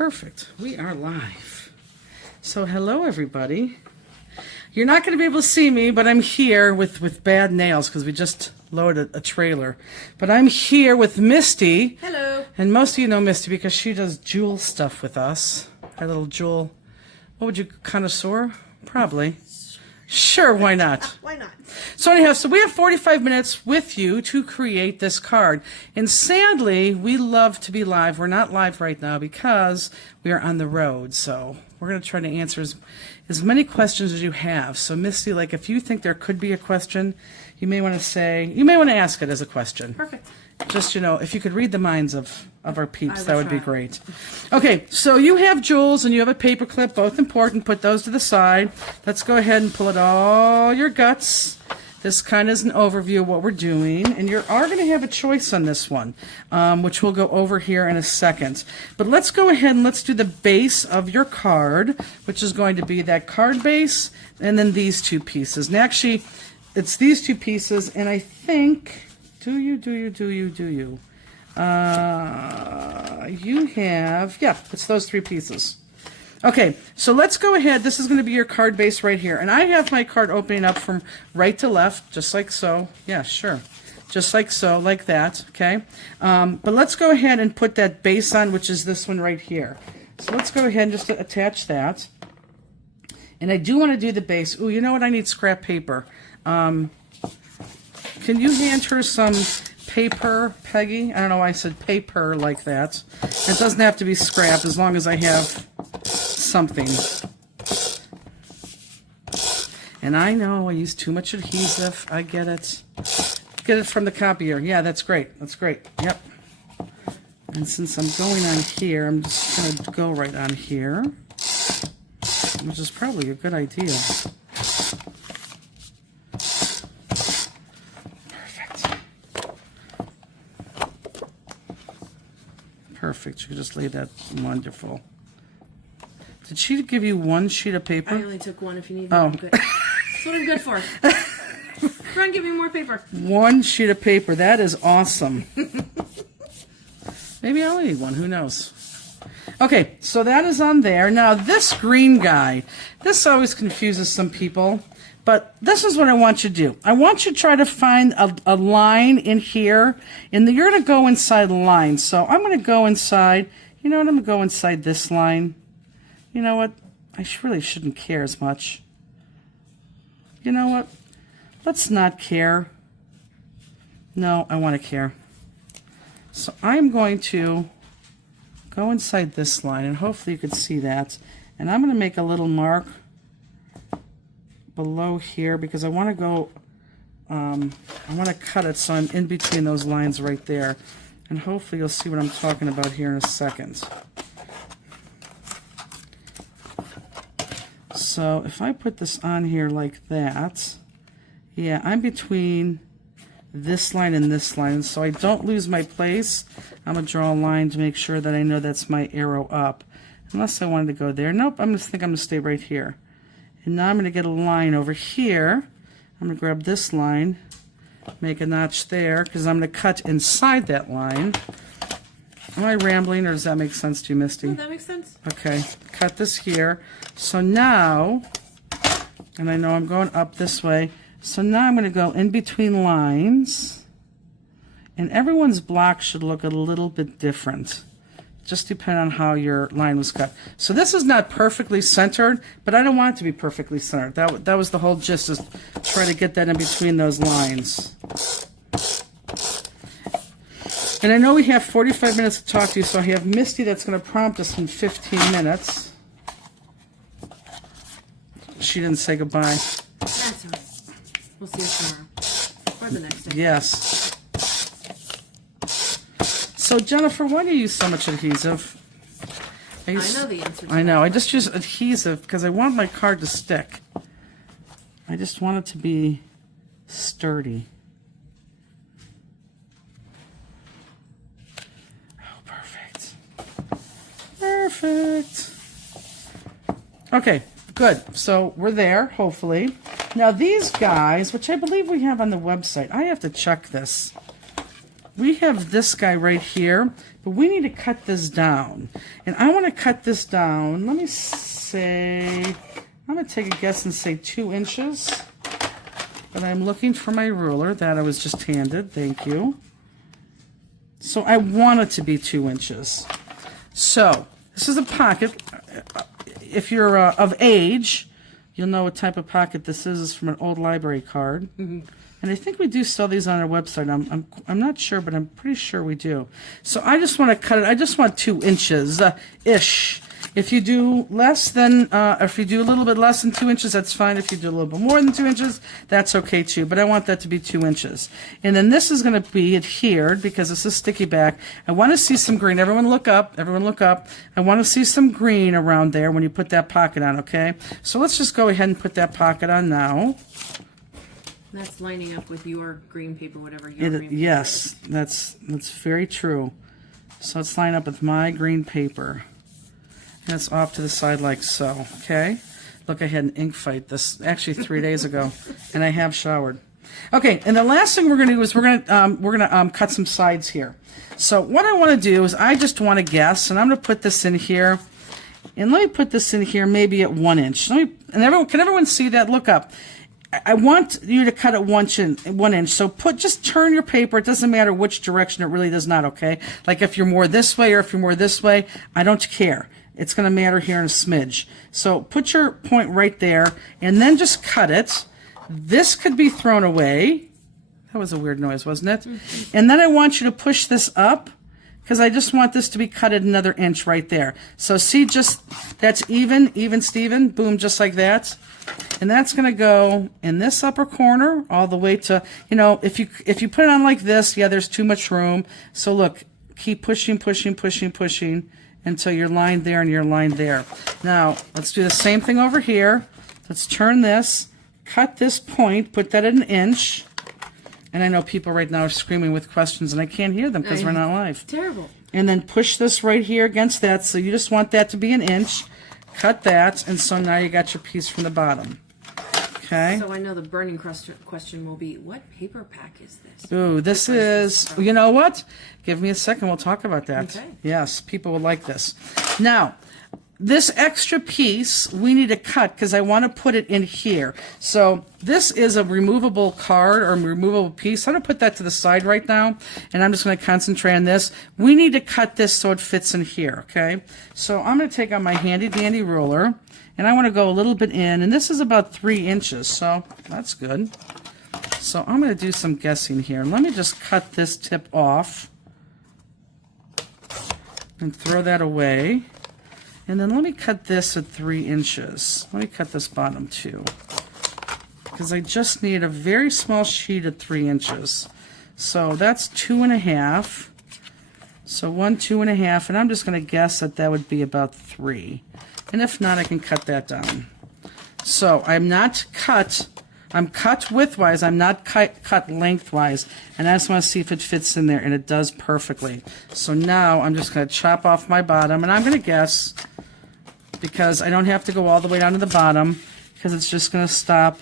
Perfect. We are live. So hello, everybody. You're not going to be able to see me, but I'm here with bad nails because we just loaded a trailer. But I'm here with Misty. Hello. And most of you know Misty because she does jewel stuff with us. Our little jewel, what would you, connoisseur? Probably. Sure, why not? Why not? So anyhow, so we have 45 minutes with you to create this card. And sadly, we love to be live. We're not live right now because we are on the road. So we're going to try to answer as many questions as you have. So Misty, like if you think there could be a question, you may want to ask it as a question. Perfect. Just, you know, if you could read the minds of our peeps, that would be try. great. Okay, so you have jewels and you have a paper clip, both important. Put those to the side. Let's go ahead and pull out all your guts. This kind of is an overview of what we're doing. And you are going to have a choice on this one, which we'll go over here in a second. But let's go ahead and let's do the base of your card, which is going to be that card base and then these two pieces. And actually, it's these two pieces, and I think... Do you? You have, yeah, it's those three pieces. Okay, so let's go ahead. This is going to be your card base right here. And I have my card opening up from right to left, just like so. Yeah, sure. Just like so, like that, okay? But let's go ahead and put that base on, which is this one right here. So let's go ahead and just attach that. And I do want to do the base. Ooh, you know what? I need scrap paper. Can you hand her some paper, Peggy? I don't know why I said paper like that. It doesn't have to be scrap as long as I have something. And I know I use too much adhesive. I get it. Get it from the copier. Yeah, that's great. That's great. Yep. And since I'm going on here, I'm just going to go right on here, which is probably a good idea. Perfect. You can just lay that. Wonderful. Did she give you one sheet of paper? I only took one. If you need more, I'm good. That's what I'm good for. Run, give me more paper. One sheet of paper. That is awesome. Maybe I'll need one. Who knows? Okay, so that is on there. Now, this green guy, this always confuses some people. But this is what I want you to do. I want you to try to find a line in here, and you're going to go inside the line. So I'm going to go inside. You know what? I'm going to go inside this line. You know what? I really shouldn't care as much. You know what? Let's not care. No, I want to care. So I'm going to go inside this line, and hopefully you can see that. And I'm going to make a little mark below here because I want to go, I want to cut it so I'm in between those lines right there. And hopefully you'll see what I'm talking about here in a second. So if I put this on here like that, yeah, I'm between this line and this line. So I don't lose my place. I'm going to draw a line to make sure that I know that's my arrow up. Unless I wanted to go there. Nope, I'm going to stay right here. And now I'm going to get a line over here. I'm going to grab this line, make a notch there, because I'm going to cut inside that line. Am I rambling, or does that make sense to you, Misty? No, that makes sense. Okay, cut this here. So now, and I know I'm going up this way, so now I'm going to go in between lines, and everyone's block should look a little bit different. Just depend on how your line was cut. So this is not perfectly centered, but I don't want it to be perfectly centered. That was the whole gist, is try to get that in between those lines. And I know we have 45 minutes to talk to you, so I have Misty that's going to prompt us in 15 minutes. She didn't say goodbye. That's all right. We'll see you tomorrow. Or the next day. Yes. So, Jennifer, why do you use so much adhesive? I know the answer to I know. I just use adhesive because I want my card to stick. I just want it to be sturdy. Oh, perfect. Perfect. Okay, good. So we're there, hopefully. Now, these guys, which I believe we have on the website, I have to check this. we have this guy right here, but we need to cut this down. And I want to cut this down, let me say, I'm going to take a guess and say 2 inches. But I'm looking for my ruler that I was just handed. Thank you. So I want it to be 2 inches. So this is a pocket. If you're of age, you'll know what type of pocket this is. It's from an old library card. Mm-hmm. And I think we do sell these on our website. I'm not sure, but I'm pretty sure we do. So I just want to cut it. I just want 2 inches ish. If you do less than, if you do a little bit less than 2 inches, that's fine. If you do a little bit more than 2 inches, that's okay too. But I want that to be 2 inches. And then this is going to be adhered because this is sticky back. I want to see some green. Everyone look up. Everyone look up. I want to see some green around there when you put that pocket on, okay? So let's just go ahead and put that pocket on now. That's lining up with your green paper, whatever your green paper yes, that's very true. So let's line up with my green paper. And it's off to the side like so, okay? Look, I had an ink fight this actually 3 days ago, and I have showered. Okay, and the last thing we're going to do is we're going to cut some sides here. So what I want to do is I just want to guess, and I'm going to put this in here. And let me put this in here maybe at 1 inch. Can everyone see that? Look up. I want you to cut it 1 inch. So just turn your paper. It doesn't matter which direction. It really does not, okay? Like if you're more this way or if you're more this way, I don't care. It's going to matter here in a smidge. So put your point right there and then just cut it. This could be thrown away. That was a weird noise, wasn't it? Mm-hmm. And then I want you to push this up because I just want this to be cut at another inch right there. So see, just that's even Steven, boom, just like that. And that's going to go in this upper corner all the way to, you know, if you put it on like this, yeah, there's too much room. So look, keep pushing until you're lined there and you're lined there. Now, let's do the same thing over here. Let's turn this, cut this point, put that at 1 inch. And I know people right now are screaming with questions, and I can't hear them because we're not live. Terrible. And then push this right here against that. So you just want that to be 1 inch. Cut that, and so now you got your piece from the bottom. Okay. So I know the burning question will be, what paper pack is this? Ooh, this is, you know what? Give me a second, we'll talk about that. Okay. Yes, people will like this. Now, this extra piece we need to cut because I want to put it in here. So this is a removable card or removable piece. I'm going to put that to the side right now, and I'm just going to concentrate on this. We need to cut this so it fits in here, okay? So I'm going to take out my handy-dandy ruler, and I want to go a little bit in, and this is about 3 inches, so that's good. So I'm going to do some guessing here. Let me just cut this tip off and throw that away. And then let me cut this at 3 inches. Let me cut this bottom too, because I just need a very small sheet at 3 inches. So that's 2.5. So 1, 2.5, and I'm just going to guess that that would be about 3. And if not, I can cut that down. So I'm cut widthwise. I'm not cut lengthwise. And I just want to see if it fits in there, and it does perfectly. So now I'm just going to chop off my bottom, and I'm going to guess, because I don't have to go all the way down to the bottom, because it's just going to stop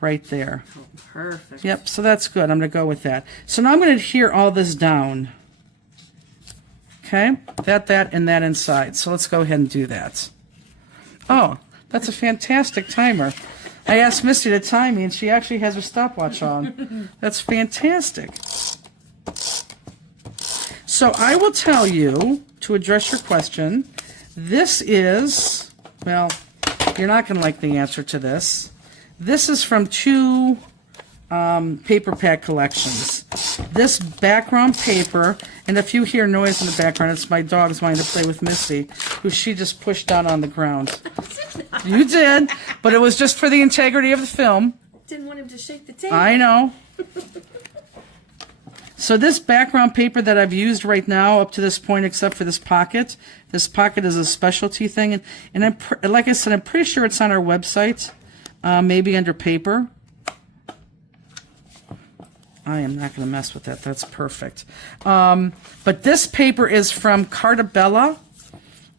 right there. Oh, perfect. Yep, so that's good. I'm going to go with that. So now I'm going to adhere all this down. Okay, that, and that inside. So let's go ahead and do that. Oh, that's a fantastic timer. I asked Misty to time me, and she actually has her stopwatch on. That's fantastic. So I will tell you, to address your question, this is, well, you're not going to like the answer to this. This is from 2 paper pack collections. This background paper, and if you hear noise in the background, it's my dog's wanting to play with Misty, who she just pushed out on the ground. You did, but it was just for the integrity of the film. Didn't want him to shake the table. I know. So this background paper that I've used right now up to this point, except for this pocket is a specialty thing. And like I said, I'm pretty sure it's on our website, maybe under paper. I am not going to mess with that. That's perfect. But this paper is from Cartabella,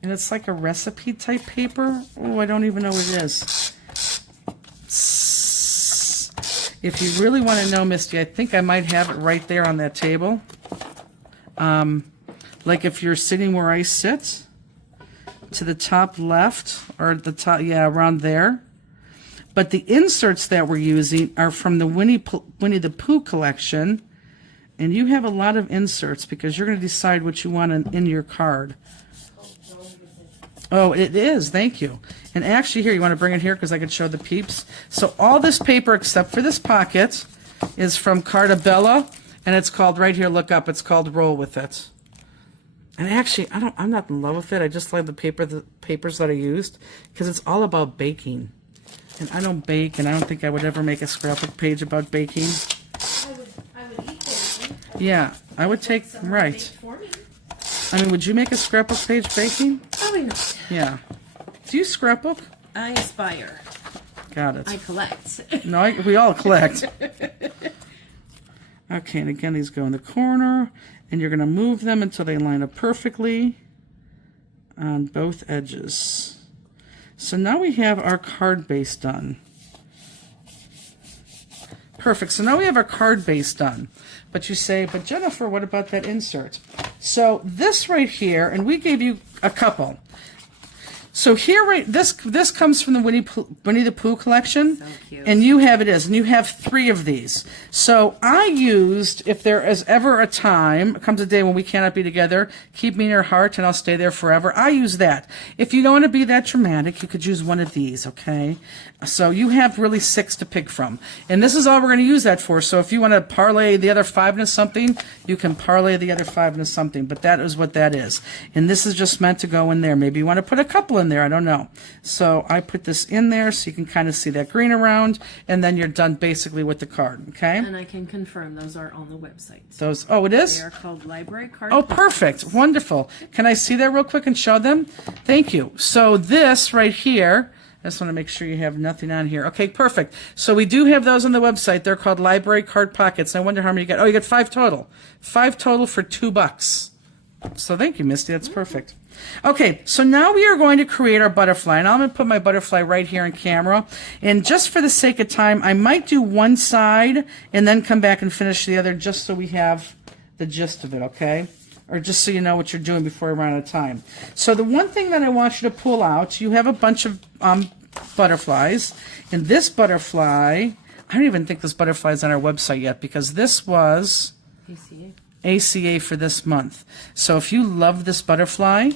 and it's like a recipe type paper. Oh, I don't even know what it is. If you really want to know, Misty, I think I might have it right there on that table. like if you're sitting where I sit, to the top left, or at the top, yeah, around there. But the inserts that we're using are from the Winnie the Pooh collection. And you have a lot of inserts because you're going to decide what you want in your card. Oh, it is. Thank you. And actually, here, you want to bring it here because I could show the peeps. So all this paper, except for this pocket, is from Cartabella. And it's called, right here, look up, it's called Roll With It. And actually, I'm not in love with it. I just like the papers that I used because it's all about baking. And I don't bake, and I don't think I would ever make a scrapbook page about baking. I would eat baking. Yeah, I would take, right. For me. I mean, would you make a scrapbook page baking? Probably not. Yeah. Do you scrapbook? I aspire. Got it. I collect. No, we all collect. Okay, and again, these go in the corner, and you're going to move them until they line up perfectly on both edges. So now we have our card base done. Perfect. So now we have our card base done. But you say, but Jennifer, what about that insert? So this right here, and we gave you a couple. So here, right, this comes from the Winnie the Pooh collection. So cute. And you have and you have 3 of these. So I used, if there is ever a time, comes a day when we cannot be together, keep me in your heart and I'll stay there forever. I use that. If you don't want to be that dramatic, you could use one of these, okay? So you have really 6 to pick from. And this is all we're going to use that for. So if you want to parlay the other 5 into something, you can parlay the other 5 into something. But that is what that is. And this is just meant to go in there. Maybe you want to put a couple in there. I don't know. So I put this in there so you can kind of see that green around. And then you're done basically with the card, okay? And I can confirm those are on the website. Those, oh, it is? They are called library card. Oh, perfect. Wonderful. Can I see that real quick and show them? Thank you. So this right here, I just want to make sure you have nothing on here. Okay, perfect. So we do have those on the website. They're called library card pockets. I wonder how many you get. Oh, you get 5 total. 5 total for $2. So thank you, Misty. That's perfect. Okay, so now we are going to create our butterfly, and I'm going to put my butterfly right here in camera. And just for the sake of time, I might do one side and then come back and finish the other just so we have the gist of it, okay? Or just so you know what you're doing before we run out of time. So the one thing that I want you to pull out, you have a bunch of butterflies. And this butterfly, I don't even think this butterfly is on our website yet because this was ACA for this month. So if you love this butterfly,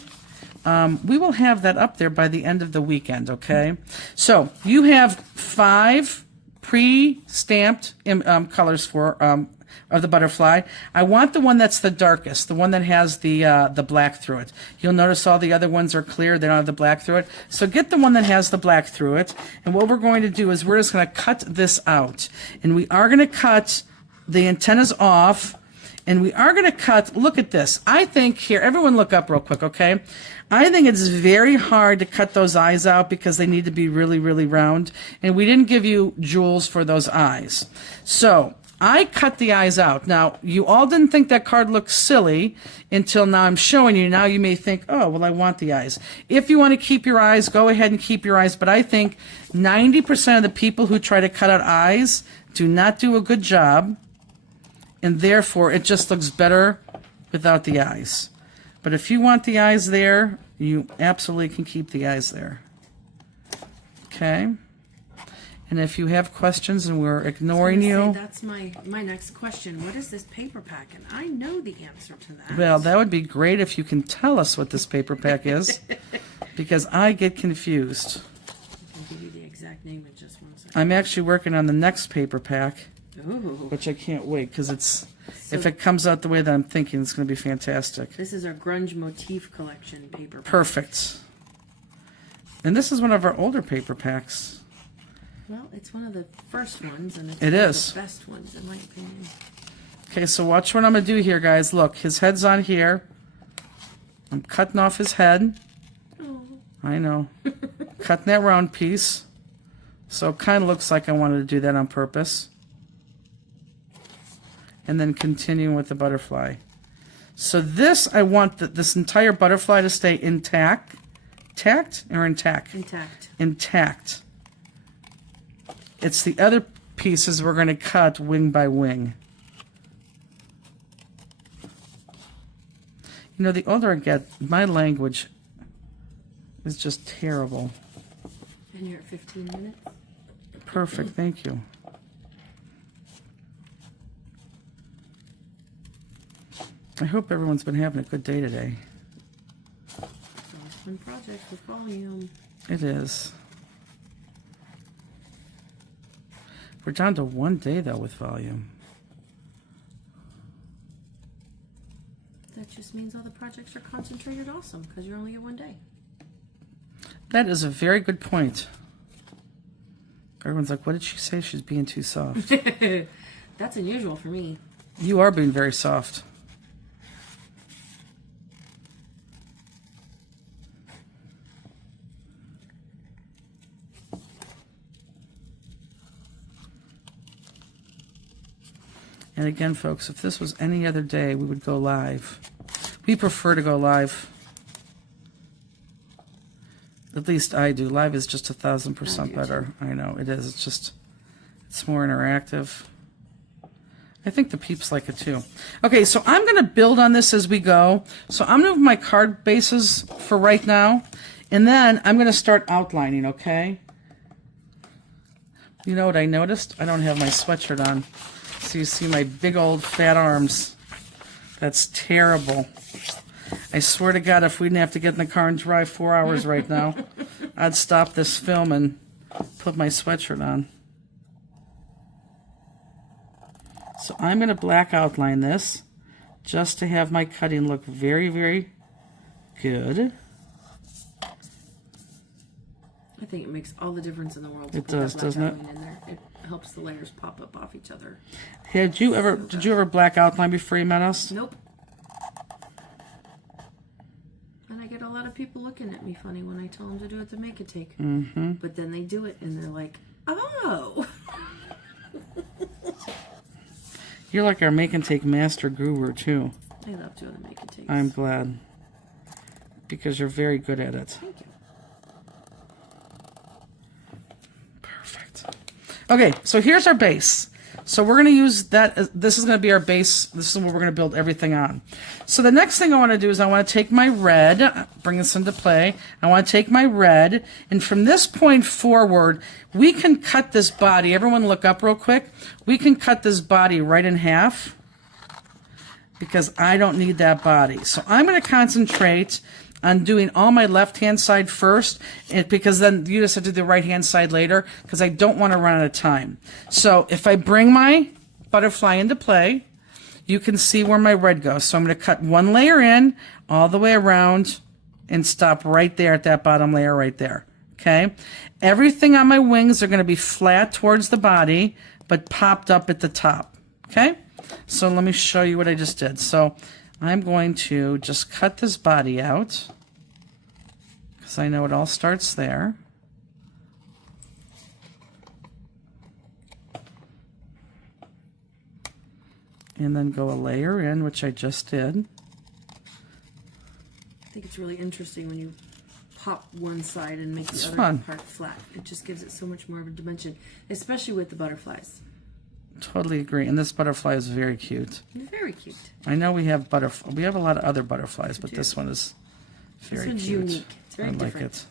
we will have that up there by the end of the weekend, okay? So you have 5 pre-stamped colors for of the butterfly. I want the one that's the darkest, the one that has the black through it. You'll notice all the other ones are clear. They don't have the black through it. So get the one that has the black through it. And what we're going to do is we're just going to cut this out. And we are going to cut the antennas off. And we are going to cut, look at this. I think here, everyone look up real quick, okay? I think it's very hard to cut those eyes out because they need to be really, really round. And we didn't give you jewels for those eyes. So I cut the eyes out. Now, you all didn't think that card looked silly until now I'm showing you. Now you may think, oh, well, I want the eyes. If you want to keep your eyes, go ahead and keep your eyes. But I think 90% of the people who try to cut out eyes do not do a good job. And therefore, it just looks better without the eyes. But if you want the eyes there, you absolutely can keep the eyes there. Okay? And if you have questions and we're ignoring you... That's my next question. What is this paper pack? And I know the answer to that. Well, that would be great if you can tell us what this paper pack is. Because I get confused. I can give you the exact name in just 1 second. I'm actually working on the next paper pack. Ooh. Which I can't wait because it's... if it comes out the way that I'm thinking, it's going to be fantastic. This is our grunge motif collection paper pack. Perfect. And this is one of our older paper packs. Well, it's one of the first ones, and it's one of is the best ones, in my opinion. Okay, so watch what I'm going to do here, guys. Look, his head's on here. I'm cutting off his head. Oh. I know. Cutting that round piece. So it kind of looks like I wanted to do that on purpose. And then continuing with the butterfly. So this, I want this entire butterfly to stay intact. Tact or intact? Intact. Intact. It's the other pieces we're going to cut wing by wing. You know, the older I get, my language is just terrible. And you're at 15 minutes? Perfect, thank you. I hope everyone's been having a good day today. It's always a fun project with volume. It is. We're down to 1 day, though, with volume. That just means all the projects are concentrated awesome, because you're only at 1 day. That is a very good point. Everyone's like, what did she say? She's being too soft. That's unusual for me. You are being very soft. And again, folks, if this was any other day, we would go live. We prefer to go live. At least I do. Live is just 1,000% better. I know, it is. It's just, it's more interactive. I think the peeps like it too. Okay, so I'm going to build on this as we go. So I'm going to move my card bases for right now. And then I'm going to start outlining, okay? You know what I noticed? I don't have my sweatshirt on. So you see my big old fat arms. That's terrible. I swear to God, if we didn't have to get in the car and drive 4 hours right now, I'd stop this film and put my sweatshirt on. So I'm going to black outline this just to have my cutting look very, very good. I think it makes all the difference in the world. It does, doesn't it? In there. It helps the layers pop up off each other. Did you ever black outline before you met us? Nope. And I get a lot of people looking at me funny when I tell them to do it to make it take. Mm-hmm. But then they do it and they're like, oh. You're like our make and take master guru too. I love doing the make and takes. I'm glad. Because you're very good at it. Thank you. Perfect. Okay, so here's our base. So we're going to use that. This is going to be our base. This is what we're going to build everything on. So the next thing I want to do is I want to take my red, bring this into play. I want to take my red, and from this point forward, we can cut this body. Everyone look up real quick. We can cut this body right in half because I don't need that body. So I'm going to concentrate on doing all my left-hand side first, because then you just have to do the right-hand side later, because I don't want to run out of time. So if I bring my butterfly into play, you can see where my red goes. So I'm going to cut one layer in all the way around and stop right there at that bottom layer right there. Okay? Everything on my wings are going to be flat towards the body, but popped up at the top. Okay? So let me show you what I just did. So I'm going to just cut this body out, because I know it all starts there. And then go a layer in, which I just did. I think it's really interesting when you pop one side and make the other part flat. It just gives it so much more of a dimension, especially with the butterflies. Totally agree. And this butterfly is very cute. Very cute. I know we have we have a lot of other butterflies, but this one is very cute. This one's unique. It's very different. I like it.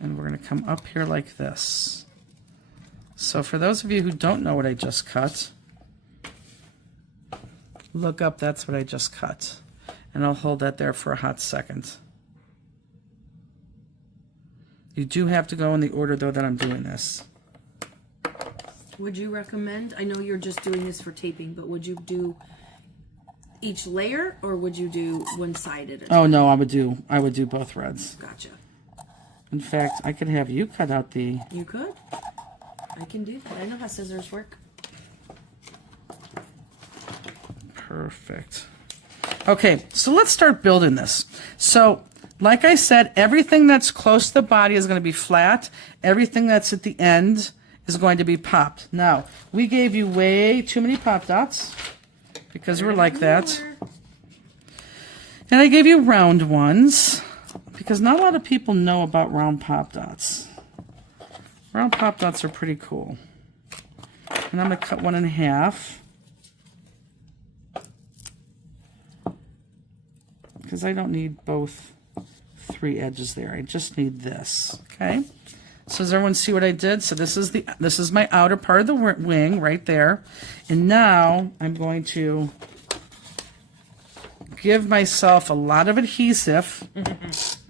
And we're going to come up here like this. So for those of you who don't know what I just cut, look up, that's what I just cut. And I'll hold that there for a hot second. You do have to go in the order, though, that I'm doing this. Would you recommend, I know you're just doing this for taping, but would you do each layer, or would you do one side at a time? Oh, no, I would do both reds. Gotcha. In fact, I could have you cut out the... You could? I can do that. I know how scissors work. Perfect. Okay, so let's start building this. So, like I said, everything that's close to the body is going to be flat. Everything that's at the end is going to be popped. Now, we gave you way too many pop dots because we're like that. And I gave you round ones because not a lot of people know about round pop dots. Round pop dots are pretty cool. And I'm going to cut one in half. because I don't need both 3 edges there. I just need this, okay? So does everyone see what I did? So this is my outer part of the wing right there. And now I'm going to give myself a lot of adhesive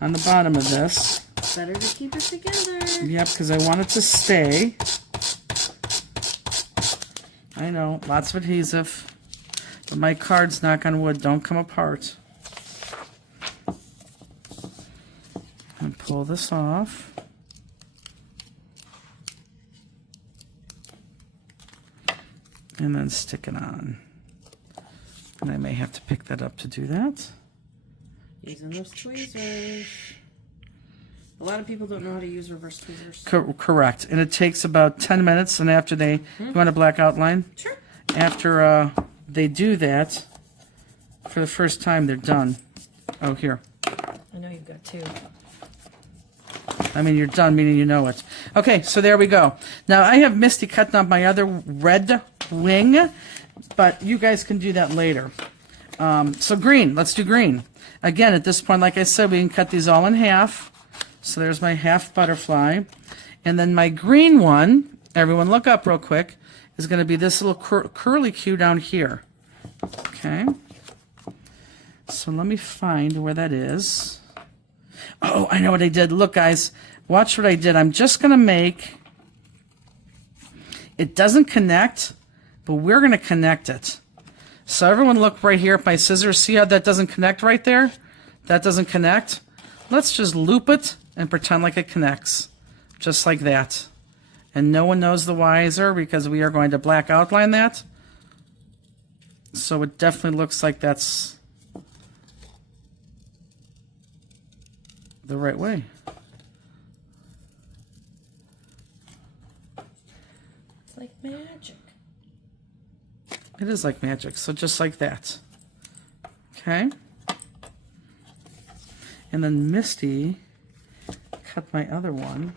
on the bottom of this. Better to keep it together. Yep, because I want it to stay. I know, lots of adhesive. But my cards, knock on wood, don't come apart. And pull this off. And then stick it on. And I may have to pick that up to do that. Using those tweezers. A lot of people don't know how to use reverse tweezers. Correct. And it takes about 10 minutes. And after they, you want a black outline? Sure. After they do that, for the first time, they're done. Oh, here. I know you've got 2. I mean, you're done, meaning you know it. Okay, so there we go. Now, I have Misty cutting up my other red wing, but you guys can do that later. So green, let's do green. Again, at this point, like I said, we can cut these all in half. So there's my half butterfly. And then my green one, everyone look up real quick, is going to be this little curly Q down here. Okay. So let me find where that is. Oh, I know what I did. Look, guys, watch what I did. I'm just going to make, it doesn't connect, but we're going to connect it. So everyone look right here at my scissors. See how that doesn't connect right there? That doesn't connect. Let's just loop it and pretend like it connects. Just like that. And no one knows the wiser because we are going to black outline that. So it definitely looks like that's the right way. It's like magic. It is like magic, so just like that. Okay. And then Misty cut my other one.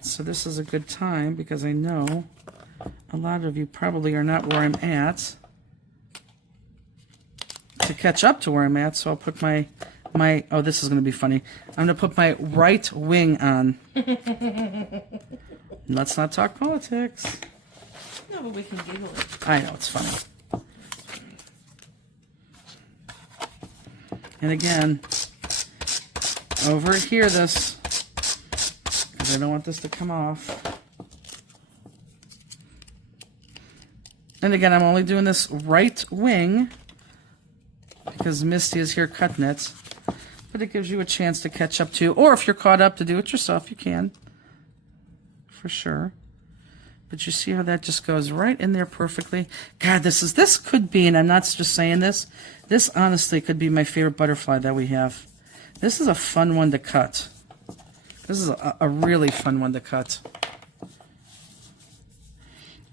So this is a good time because I know a lot of you probably are not where I'm at to catch up to where I'm at, so I'll put my oh, this is going to be funny. I'm going to put my right wing on. Let's not talk politics. No, but we can giggle it. I know, it's funny. And again, over here this, because I don't want this to come off. And again, I'm only doing this right wing because Misty is here cutting it. But it gives you a chance to catch up to, or if you're caught up to do it yourself, you can. For sure. But you see how that just goes right in there perfectly? God, this could be, and I'm not just saying this honestly could be my favorite butterfly that we have. This is a fun one to cut. This is a really fun one to cut.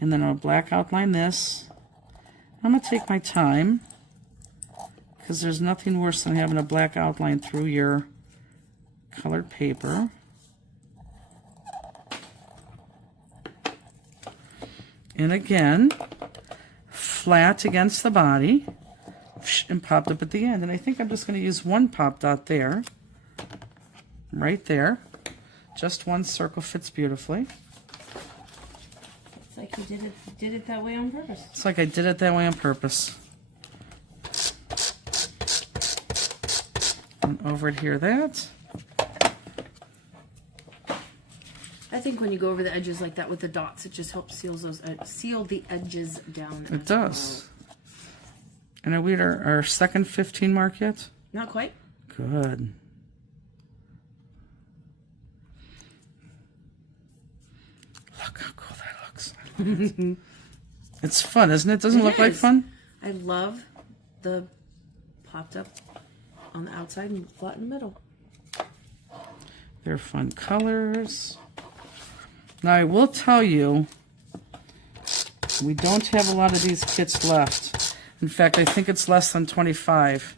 And then I'll black outline this. I'm going to take my time because there's nothing worse than having a black outline through your colored paper. And again, flat against the body and popped up at the end. And I think I'm just going to use one pop dot there, right there. Just one circle fits beautifully. It's like you did it that way on purpose. It's like I did it that way on purpose. And over here that. I think when you go over the edges like that with the dots, it just helps seal the edges down. It does. And are we at our second 15 mark yet? Not quite. Good. Look how cool that looks. It's fun, isn't it? Doesn't it look like fun? I love the popped up on the outside and flat in the middle. They're fun colors. Now, I will tell you, we don't have a lot of these kits left. In fact, I think it's less than 25.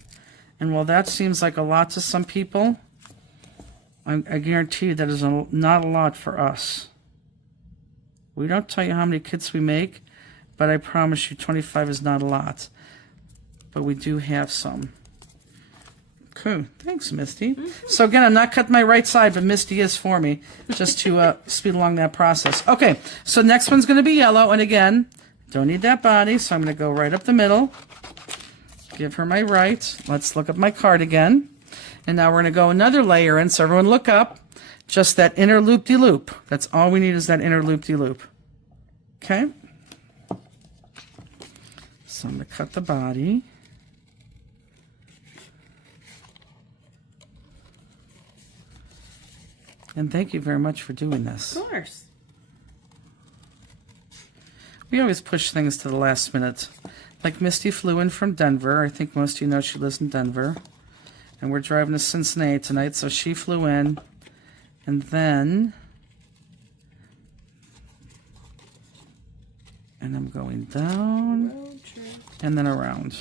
And while that seems like a lot to some people, I guarantee you that is not a lot for us. We don't tell you how many kits we make, but I promise you 25 is not a lot. But we do have some. Cool. Thanks, Misty. So again, I'm not cutting my right side, but Misty is for me, just to speed along that process. Okay, so next one's going to be yellow, and again, don't need that body, so I'm going to go right up the middle. Give her my right. Let's look up my card again. And now we're going to go another layer in, so everyone look up. Just that inner loop-de-loop. That's all we need is that inner loop-de-loop. Okay? So I'm going to cut the body. And thank you very much for doing this. Of course. We always push things to the last minute. Like Misty flew in from Denver. I think most of you know she lives in Denver. And we're driving to Cincinnati tonight, so she flew in. And then... And I'm going down. And then around.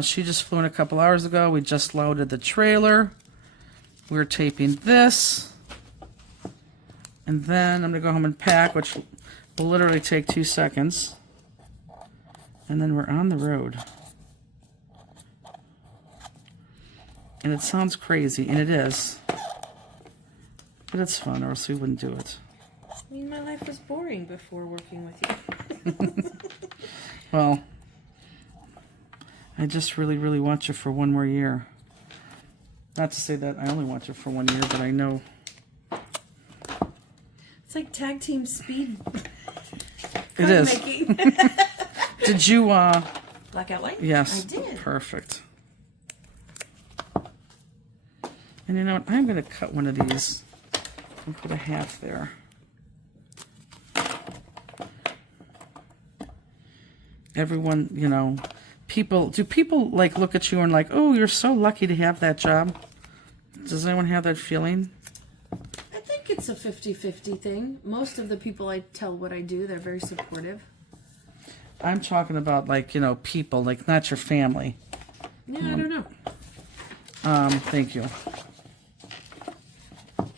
She just flew in a couple hours ago. We just loaded the trailer. We're taping this. And then I'm going to go home and pack, which will literally take 2 seconds. And then we're on the road. And it sounds crazy, and it is. But it's fun, or else we wouldn't do it. I mean, my life was boring before working with you. Well, I just really, really want you for one more year. Not to say that I only want you for 1 year, but I know. It's like tag team speed. It is. Did you, Blackout light? Yes. I did. Perfect. And you know what? I'm going to cut one of these and put a half there. Everyone, you know, do people like look at you and like, oh, you're so lucky to have that job? Does anyone have that feeling? I think it's a 50-50 thing. Most of the people I tell what I do, they're very supportive. I'm talking about, like, you know, people, like, not your family. Yeah, I don't know. Thank you.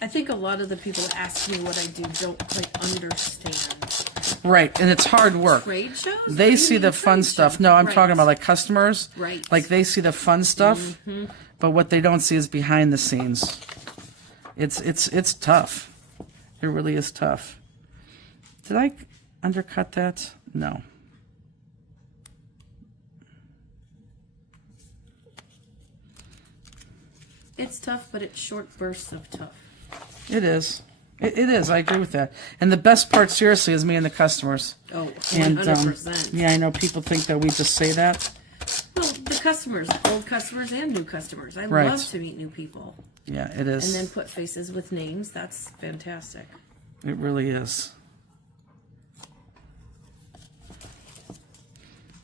I think a lot of the people that ask me what I do don't quite understand. Right, and it's hard work. Trade shows? They see the fun stuff. No, I'm talking about, like, customers. Right. Like, they see the fun stuff, but what they don't see is behind the scenes. It's tough. It really is tough. Did I undercut that? No. It's tough, but it's short bursts of tough. It is. It is. I agree with that. And the best part, seriously, is me and the customers. Oh, And 100%. yeah, I know people think that we just say that. Well, the customers, old customers and new customers. I Right. love to meet new people. Yeah, it is. And then put faces with names. That's fantastic. It really is.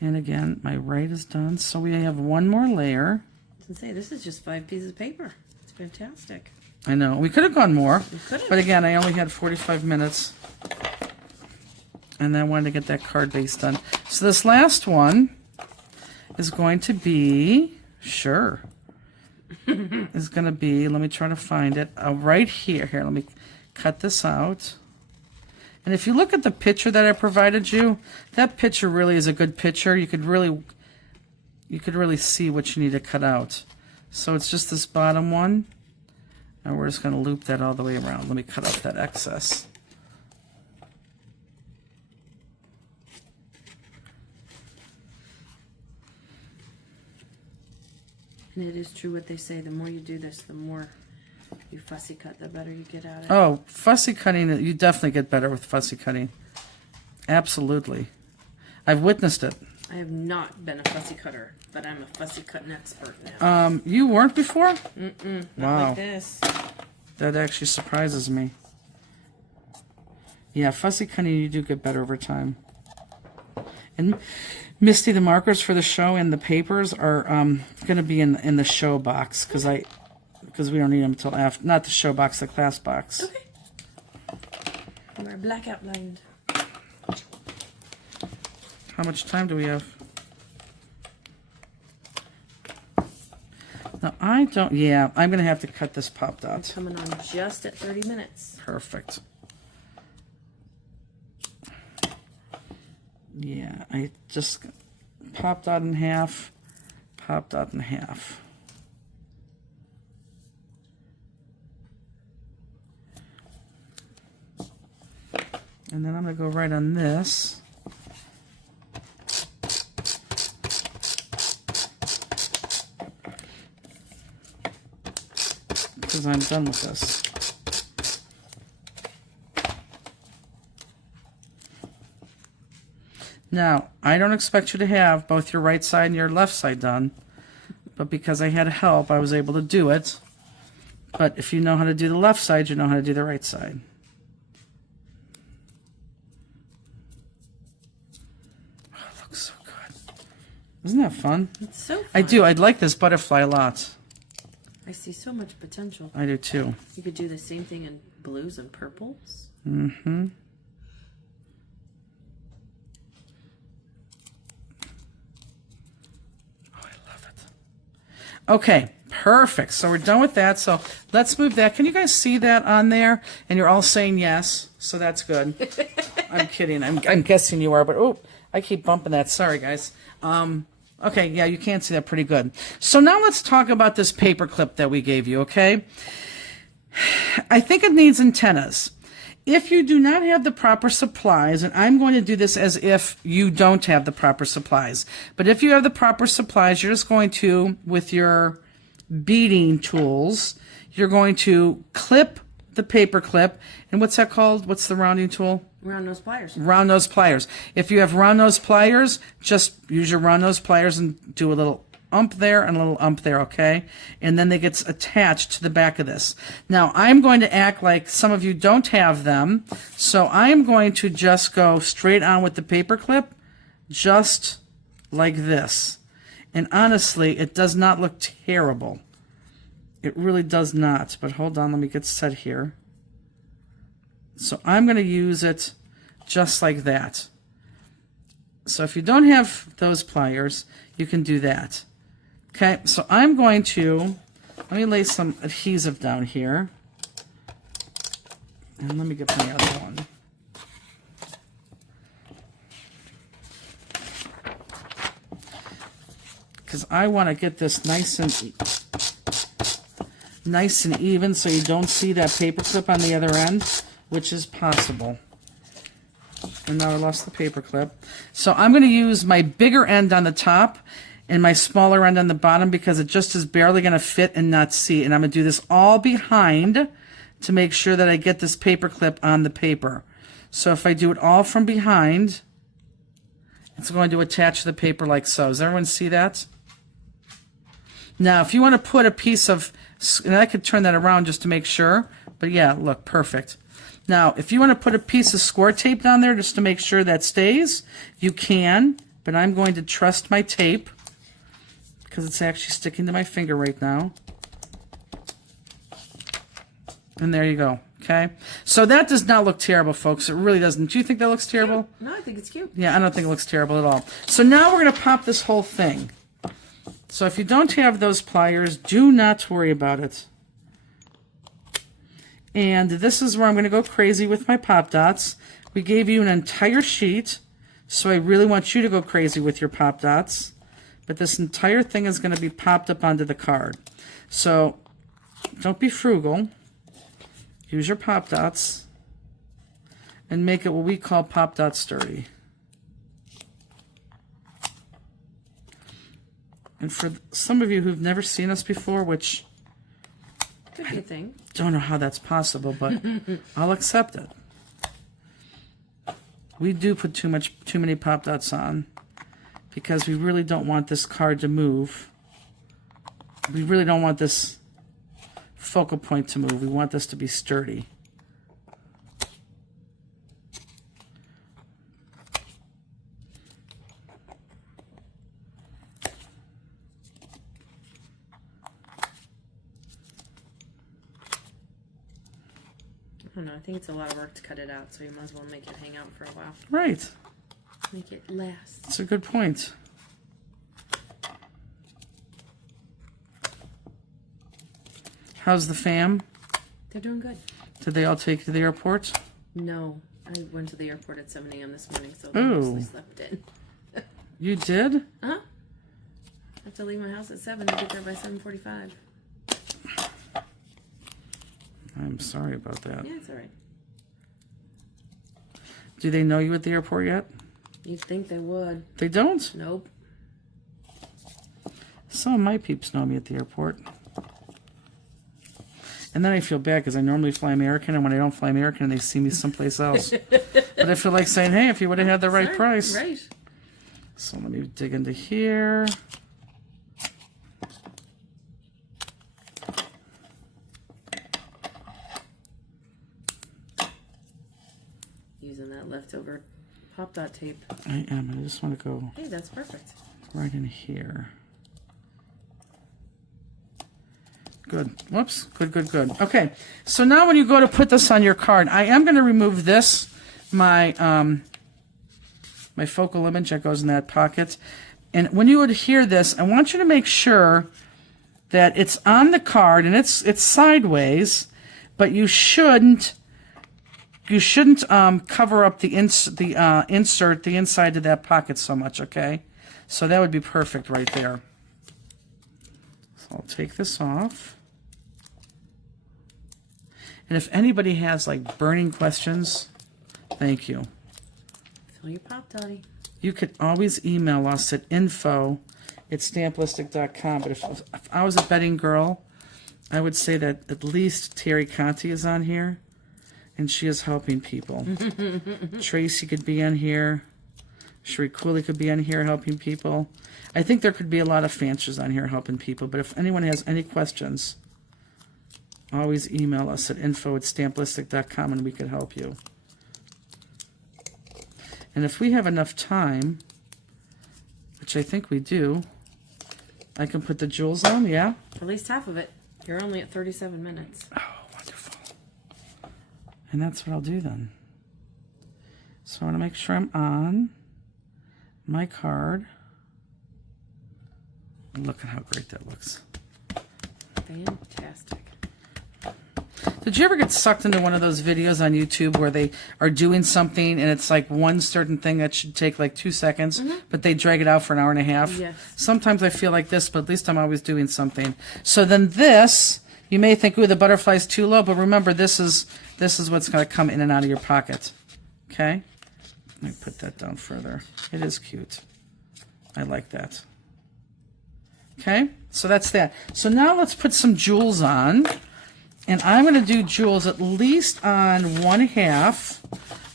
And again, my right is done. So we have one more layer. I was gonna say, this is just 5 pieces of paper. It's fantastic. I know. We could have gone more. We could have. But again, I only had 45 minutes. And then I wanted to get that card base done. So this last one is going to be, is going to be, let me try to find it, right here. Here, let me cut this out. And if you look at the picture that I provided you, that picture really is a good picture. You could really see what you need to cut out. So it's just this bottom one. And we're just going to loop that all the way around. Let me cut out that excess. And it is true what they say. The more you do this, the more you fussy cut, the better you get at it. Oh, fussy cutting, you definitely get better with fussy cutting. Absolutely. I've witnessed it. I have not been a fussy cutter, but I'm a fussy cutting expert now. You weren't before? Not Wow. like this. That actually surprises me. Yeah, fussy cutting, you do get better over time. And Misty, the markers for the show and the papers are going to be in the show box because we don't need them until after. Not the show box, the class box. Okay. We're blackout lined. How much time do we have? No, I don't. Yeah, I'm going to have to cut this pop dot. Coming on just at 30 minutes. Perfect. Yeah, I just popped out in half, popped out in half. And then I'm going to go right on this. Because I'm done with this. Now, I don't expect you to have both your right side and your left side done, but because I had help, I was able to do it. But if you know how to do the left side, you know how to do the right side. Oh, it looks so good. Isn't that fun? It's so fun. I do. I'd like this butterfly a lot. I see so much potential. I do too. You could do the same thing in blues and purples. Mm-hmm. Okay, perfect. So we're done with that. So let's move that. Can you guys see that on there? And you're all saying yes, so that's good. I'm kidding. I'm guessing you are, but oh, I keep bumping that. Sorry, guys. Okay, yeah, you can see that pretty good. So now let's talk about this paper clip that we gave you, okay? I think it needs antennas. If you do not have the proper supplies, and I'm going to do this as if you don't have the proper supplies, but if you have the proper supplies, you're just going to, with your beading tools, you're going to clip the paper clip, and what's that called? What's the rounding tool? Round nose pliers. Round nose pliers. If you have round nose pliers, just use your round nose pliers and do a little ump there and a little ump there, okay? And then they get attached to the back of this. Now, I'm going to act like some of you don't have them, so I'm going to just go straight on with the paper clip, just like this. And honestly, it does not look terrible. It really does not, but hold on, let me get set here. So I'm going to use it just like that. So if you don't have those pliers, you can do that. Okay, so I'm going to, let me lay some adhesive down here. And let me get my other one. Because I want to get this nice and even so you don't see that paper clip on the other end, which is possible. And now I lost the paper clip. So I'm going to use my bigger end on the top and my smaller end on the bottom because it just is barely going to fit and not see. And I'm going to do this all behind to make sure that I get this paper clip on the paper. So if I do it all from behind, it's going to attach the paper like so. Does everyone see that? Now, if you want to put a piece of, and I could turn that around just to make sure, but yeah, look, perfect. Now, if you want to put a piece of score tape down there just to make sure that stays, you can, but I'm going to trust my tape because it's actually sticking to my finger right now. And there you go, okay? So that does not look terrible, folks. It really doesn't. Do you think that looks terrible? No, I think it's cute. Yeah, I don't think it looks terrible at all. So now we're going to pop this whole thing. So if you don't have those pliers, do not worry about it. And this is where I'm going to go crazy with my pop dots. We gave you an entire sheet, so I really want you to go crazy with your pop dots. But this entire thing is going to be popped up onto the card. So don't be frugal. Use your pop dots and make it what we call pop dot sturdy. And for some of you who've never seen us before, which could be a thing. Don't know how that's possible, but I'll accept it. We do put too many pop dots on because we really don't want this card to move. We really don't want this focal point to move. We want this to be sturdy. I don't know. I think it's a lot of work to cut it out, so you might as well make it hang out for a while. Right. Make it last. That's a good point. How's the fam? They're doing good. Did they all take you to the airport? No. I went to the airport at 7 a.m. this morning, so they Ooh. mostly slept in. You did? Uh-huh. I have to leave my house at 7 to get there by 7:45. I'm sorry about that. Yeah, it's all right. Do they know you at the airport yet? You'd think they would. They don't? Nope. Some of my peeps know me at the airport. And then I feel bad because I normally fly American, and when I don't fly American, they see me someplace else. But I feel like saying, hey, if you would have had the right price. Right. So let me dig into here. Using that leftover pop dot tape. I am. I just want to go Hey, that's perfect. right in here. Good. Whoops. Good, good, good. Okay. So now when you go to put this on your card, I am going to remove this, my my focal image that goes in that pocket. And when you adhere this, I want you to make sure that it's on the card and it's sideways, but you shouldn't cover up the insert, the inside of that pocket so much, okay? So that would be perfect right there. So I'll take this off. And if anybody has like burning questions, thank you. Fill your pop dotty. You could always email us at info@stamplistic.com. But if I was a betting girl, I would say that at least Terry Conti is on here, and she is helping people. Tracy could be on here. Sheree Cooley could be on here helping people. I think there could be a lot of fanchers on here helping people. But if anyone has any questions, always email us at info@stamplistic.com and we could help you. And if we have enough time, which I think we do, I can put the jewels on, yeah? At least half of it. You're only at 37 minutes. Oh, wonderful. And that's what I'll do then. So I want to make sure I'm on my card. Look at how great that looks. Fantastic. Did you ever get sucked into one of those videos on YouTube where they are doing something and it's like one certain thing that should take like 2 seconds, but they drag it out for an hour and a half? Yes. Sometimes I feel like this, but at least I'm always doing something. So then this, you may think, ooh, the butterfly's too low, but remember, this is what's going to come in and out of your pocket. Okay? Let me put that down further. It is cute. I like that. Okay? So that's that. So now let's put some jewels on. And I'm going to do jewels at least on one half,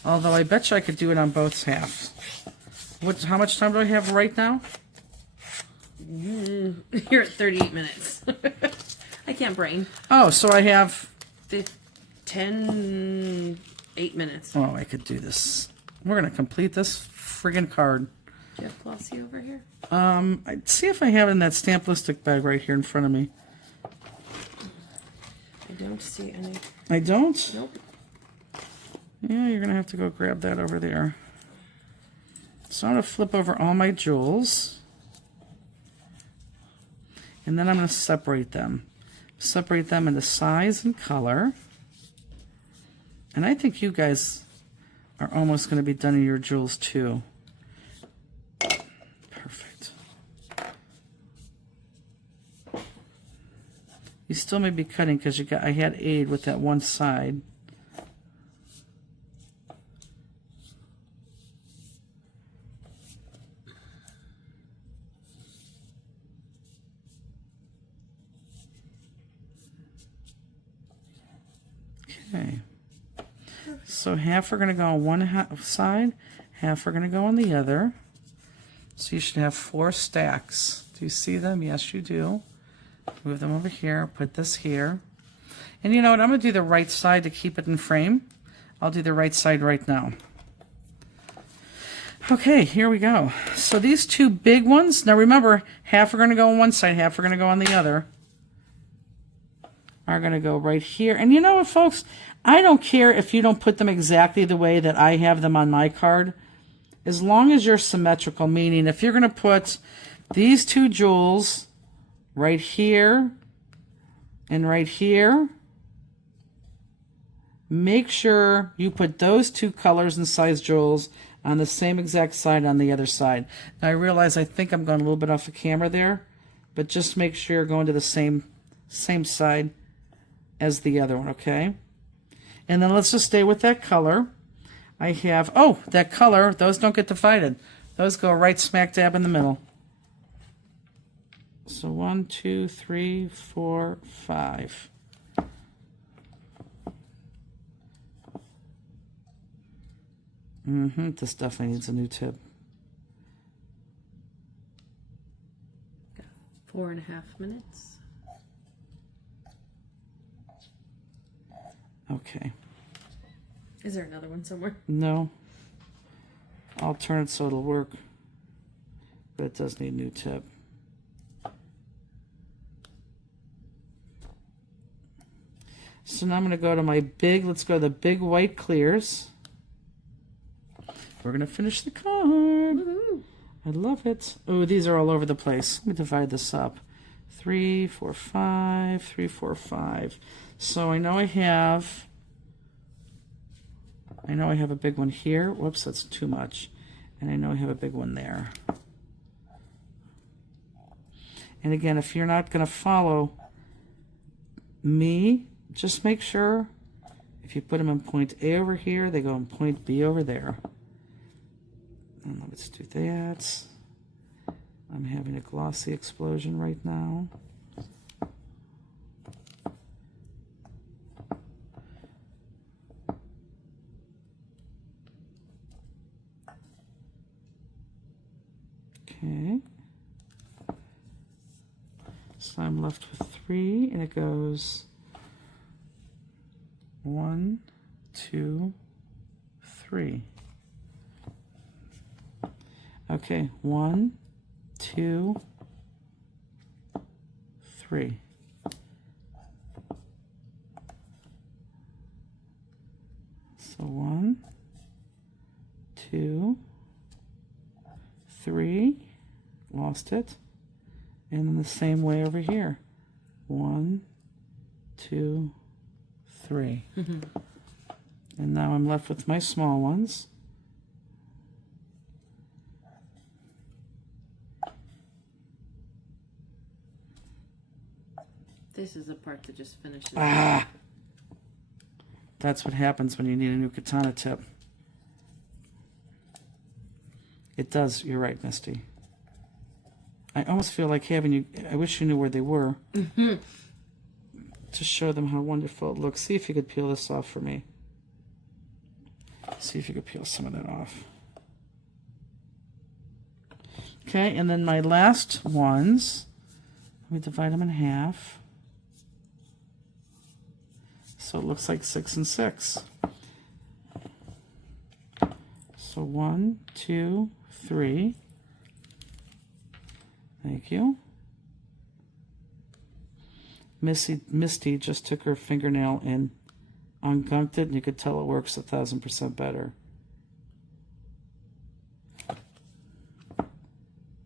although I bet you I could do it on both halves. How much time do I have right now? You're at 38 minutes. I can't brain. Oh, so I have... 8 minutes. Oh, I could do this. We're going to complete this friggin' card. Do you have Flossie over here? I'd see if I have it in that Stamplistic bag right here in front of me. I don't see any. I don't? Nope. Yeah, you're going to have to go grab that over there. So I'm going to flip over all my jewels. And then I'm going to separate them. Separate them into size and color. And I think you guys are almost going to be done in your jewels too. Perfect. You still may be cutting because I had aid with that one side. Okay. So half are going to go on one side, half are going to go on the other. So you should have 4 stacks. Do you see them? Yes, you do. Move them over here, put this here. And you know what? I'm going to do the right side to keep it in frame. I'll do the right side right now. Okay, here we go. So these 2 big ones, now remember, half are going to go on one side, half are going to go on the other. Are going to go right here. And you know what, folks? I don't care if you don't put them exactly the way that I have them on my card. As long as you're symmetrical, meaning if you're going to put these 2 jewels right here and right here, make sure you put those 2 colors and size jewels on the same exact side on the other side. Now I realize I think I'm going a little bit off the camera there, but just make sure you're going to the same side as the other one, okay? And then let's just stay with that color. I have, oh, that color, those don't get divided. Those go right smack dab in the middle. So 1, 2, 3, 4, 5. This definitely needs a new tip. 4.5 minutes. Okay. Is there another one somewhere? No. I'll turn it so it'll work. But it does need a new tip. So now I'm going to go to my big, let's go to the big white clears. We're going to finish the card. Woohoo. I love it. Oh, these are all over the place. Let me divide this up. 3, 4, 5, 3, 4, 5. So I know I have a big one here. Whoops, that's too much. And I know I have a big one there. And again, if you're not going to follow me, just make sure if you put them in point A over here, they go in point B over there. And let's do that. I'm having a glossy explosion right now. Okay. So I'm left with 3, and it goes 1, 2, 3. Okay, 1, 2, 3. So 1, 2, 3. Lost it. And then the same way over here. 1, 2, 3. And now I'm left with my small ones. This is the part that just finishes. Ah! That's what happens when you need a new katana tip. It does. You're right, Misty. I almost feel like having you... I wish you knew where they were. To show them how wonderful it looks. See if you could peel this off for me. See if you could peel some of that off. Okay, and then my last ones, let me divide them in half. So it looks like 6 and 6. So 1, 2, 3. Thank you. Misty just took her fingernail and ungunked it, and you could tell it works 1,000% better.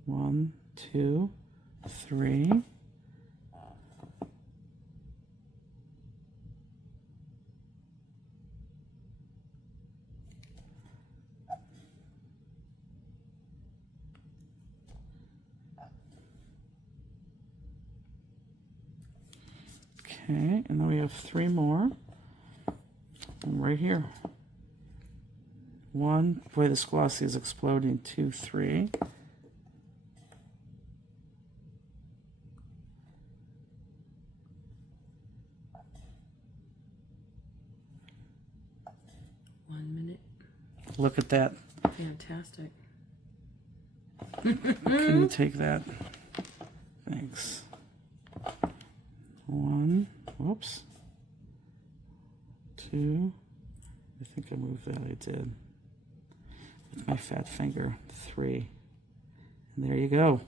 1, 2, 3. Okay, and then we have 3 more. And right here. 1, boy, this glossy is exploding. 2, 3. Look at that. Fantastic. Can you take that? Thanks. 1, whoops. 2, I think I moved that, I did. With my fat finger. 3. And there you go.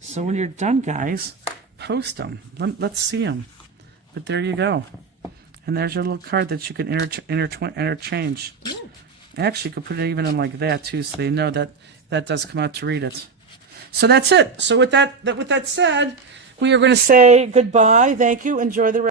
So when you're done, guys, post them. Let's see them. But there you go. And there's your little card that you can interchange. Yeah. Actually, you could put it even in like that, too, so they know that that does come out to read it. So that's it. So with that said, we are going to say goodbye. Thank you. Enjoy the rest.